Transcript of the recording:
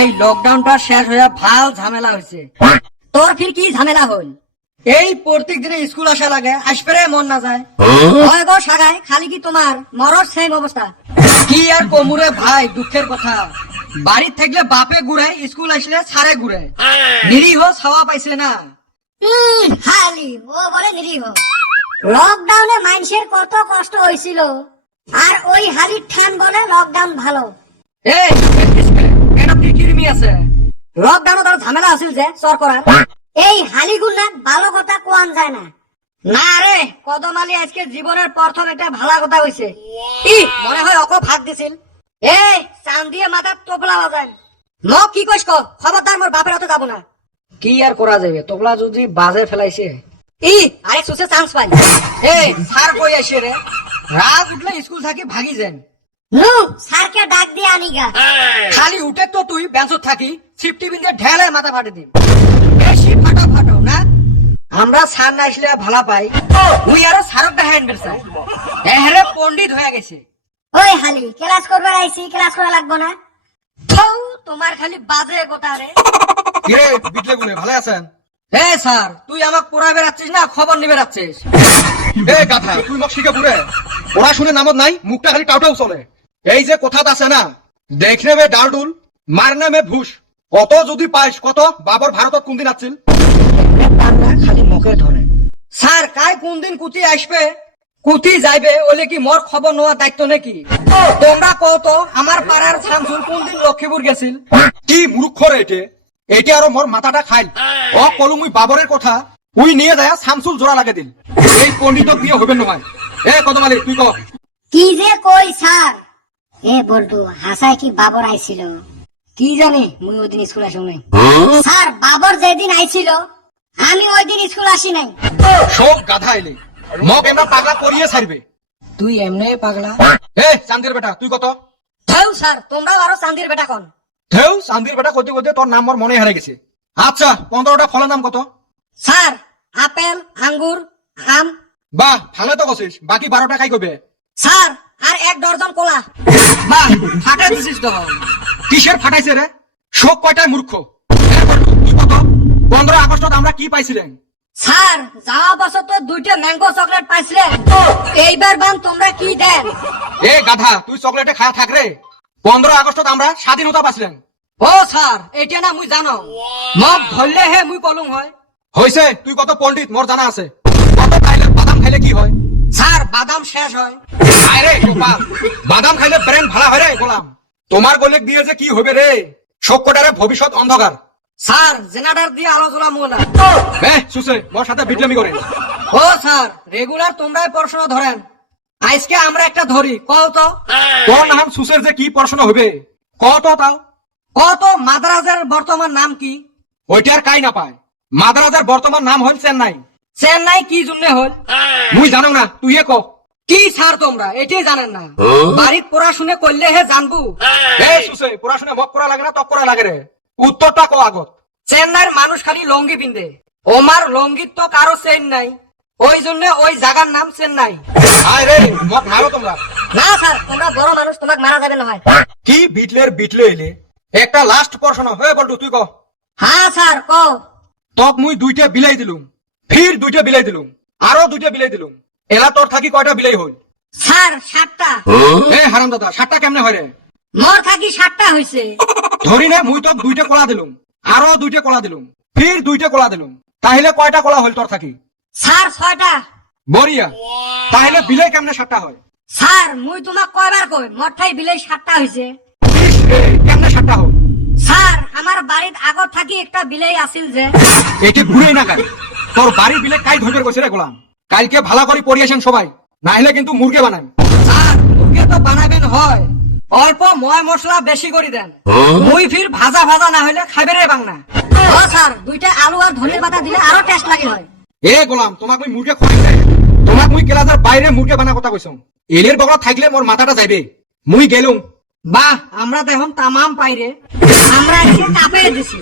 এই লকডাউনটা শেষ হয়ে ভাল ঝামেলা হয়েছে। তোর ফির কি ঝামেলা হল? এই প্রত্যেক দিনে স্কুল আসা লাগে, আসবে মন না যায়। হয় গো সাগায়, খালি কি তোমার মরর সেম অবস্থা? কি আর কমুরে ভাই, দুঃখের কথা। বাড়ির থাকলে বাপে ঘুরে, স্কুল আসলে ছাড়ে ঘুরে। নিরীহ ছাওয়া পাইছে না। খালি ও বলে নিরীহ। লকডাউনে মানুষের কত কষ্ট হয়েছিল, আর ওই হালির ঠান বলে লকডাউন ভালো। এই কেন কি কিরমি আছে? লকডাউনে তোর ঝামেলা আছিল যে চর করার, এই হালিগুল না ভালো কথা কোয়ান যায় না। না রে কদম আলী, আজকে জীবনের প্রথম একটা ভালো কথা হয়েছে। কি মনে হয় অকো ভাগ দিছিল? এই চান দিয়ে মাথার তোপলা বাজান। মক কি কইস কো, খবরদার মোর বাপের হাতে যাবো না। কি আর করা যাবে, তোপলা যদি বাজে ফেলাইছে। ই আরেক সুসে চান্স পাই। এই স্যার কই আসে রে? রাত উঠলে স্কুল থাকি ভাগি যান। নু স্যারকে ডাক দিয়ে আনিগা। খালি উঠে তো তুই বেঞ্চত থাকি সিফটি বিন্দে ঢেলে মাথা ফাটে দিন। বেশি ফাটা ফাটাও না। আমরা স্যার না আসলে ভালা পাই, উই আরো স্যারক দেখাইন বেরছে। এহেরে পণ্ডিত হয়ে গেছে। ওই হালি ক্লাস করবার আইছি, ক্লাস করা লাগবো না? থৌ, তোমার খালি বাজে কথা রে। কিরে বিটলে গুনে ভালো আছেন? হে স্যার, তুই আমাক পড়াই বেড়াচ্ছিস না খবর নিয়ে বেড়াচ্ছিস? এ গাধা, তুই মোক শিখে পুরে পড়াশুনে নামত নাই, মুখটা খালি টাউটাও চলে। এই যে কথাত আছে না, দেখনে মে ডালডুল মারনে মে ভুস। কত যদি পাইস কত, বাবর ভারতত কোনদিন আছিল? খালি মুখে ধরে। স্যার কাই কোন দিন কুতি আসবে, কুতি যাইবে, ওলে কি মোর খবর নেওয়ার দায়িত্ব নাকি? তোমরা কত আমার পাড়ার শামসুল কোন দিন লক্ষ্মীপুর গেছিল? কি মূর্খ রে এটে, এটে আরো মোর মাথাটা খাইল। ও কলু মুই বাবরের কথা, উই নিয়ে যায় শামসুল জোড়া লাগে দিল। এই পণ্ডিতক দিয়ে হইবেন নহয়। এ কদমালি তুই ক। কি যে কই স্যার? এ বল্টু হাসায় কি বাবর আইছিল? কি জানি, মুই ওই দিন স্কুল আসো নাই। স্যার বাবর যেদিন আইছিল আমি ওই দিন স্কুল আসি নাই। সব গাধা এলে মগ এমরা পাগলা করিয়ে ছাড়বে। তুই এমনি পাগলা। এ চান্দির বেটা তুই কত? থাও স্যার, তোমরাও আরো চান্দির বেটা কোন? থেউ চান্দির বেটা করতে করতে তোর নাম মোর মনে হারিয়ে গেছে। আচ্ছা 15টা ফলের নাম কত? স্যার আপেল, আঙ্গুর, আম। বাহ ভালো তো কছিস, বাকি 12টা খাই কবে? স্যার আর 1 ডজন কলা। বাহ ফাটা দিছিস তো। কিসের ফাটাইছে রে? শোক কয়টায় মূর্খ। এ বল্টু, তুই কত? 15 আগস্টত আমরা কি পাইছিলেন? স্যার যাওয়া বছর তো 2টা ম্যাঙ্গো চকলেট পাইছিলেন, এইবার বান তোমরা কি দেন? এ গাধা, তুই চকলেটে খায়া থাক রে। 15 আগস্টত আমরা স্বাধীনতা পাইছিলেন। ও স্যার এটা না মুই জানো, মগ ধরলে হে মুই কলুম হয়। হইছে, তুই কত পণ্ডিত মোর জানা আছে। কত খাইলে বাদাম খাইলে কি হয়? স্যার বাদাম শেষ হয়। আয় রে গোপাল, বাদাম খাইলে ব্রেন ভালো হয় রে গোলাম। তোমার গলেক দিয়ে যে কি হবে রে, সক্কটারে ভবিষ্যৎ অন্ধকার। স্যার জেনারেটর দিয়ে আলোচনা মোলা। সুসে মোর সাথে বিটলামি করে। ও স্যার রেগুলার তোমরাই পড়াশোনা ধরেন, আজকে আমরা একটা ধরি কও তো। তোর নাম সুসের যে কি পড়াশোনা হবে কত তাও? কত মাদ্রাজের বর্তমান নাম কি? ওইটা আর কাই না পায়। মাদ্রাজের বর্তমান নাম হল চেন্নাই। চেন্নাই কি জন্য হল? মুই জানো না, তুই ক। কি স্যার তোমরা এটাই জানেন না? বাড়ির পড়াশুনে করলে হে জানবো। সুসে পড়াশোনা মক করা লাগে না তক করা লাগে রে, উত্তরটা ক আগত। চেন্নাইয়ের মানুষ খালি লঙ্গি পিন্ধে, ওমার লঙ্গির তো কারো চেন নাই, ওই জন্য ওই জায়গার নাম চেন্নাই। আয় রে মক মারো তোমরা। না স্যার, তোমরা বড় মানুষ, তোমাকে মারা যাবে না হয়। কি বিটলের বিটলে এলে একটা লাস্ট পড়াশোনা হয়ে বলটু তুই ক। হ্যাঁ স্যার কও। তক মুই 2টা বিলাই দিলুম, ফির 2টা বিলাই দিলুম, আরো 2টা বিলাই দিলুম। এলা তোর থাকি কয়টা বিলাই হল? স্যার 7টা। এ হারাম দাদা, 7টা কেমনে হয় রে? মোর থাকি 7টা হইছে। ধরি নে মুই তোক 2টা কলা দিলুম, আরো 2টা কলা দিলুম, ফির 2টা কলা দিলুম, তাহলে কয়টা কলা হল তোর থাকি? স্যার 6টা। বরিয়া, তাহলে বিলাই কেমনে 7টা হয়? স্যার মুই তোমাক কয়বার কই, মোর ঠাই বিলাই 7টা হইছে। ইস রে, কেমনে 7টা হল? স্যার আমার বাড়ির আগত থাকি একটা বিলাই আছিল যে। এটি ঘুরেই না গাই, তোর বাড়ি বিলে কাই ধরবে গেছে রে গোলাম। কালকে ভালো করে পড়িয়েছেন সবাই, না হলে কিন্তু মুরগে বানান। স্যার মুরগে তো বানাবেন হয়, অল্প ময় মশলা বেশি করে দেন, মুই ফির ভাজা ভাজা না হলে খাইবে রে বাংনা। ও স্যার 2টা আলু আর ধনের পাতা দিলে আরো টেস্ট লাগে হয়। এ গোলাম, তোমাক মুই মুরগে খুৱাই নাই, তোমাক মুই ক্লাসের বাইরে মুরগে বানা কথা কইছো। এলের বগলত থাকলে মোর মাথাটা যাইবে। মুই গেলুম। বাহ আমরা দেখুন তামাম পাইরে, আমরা আজকে কাপে দিছি।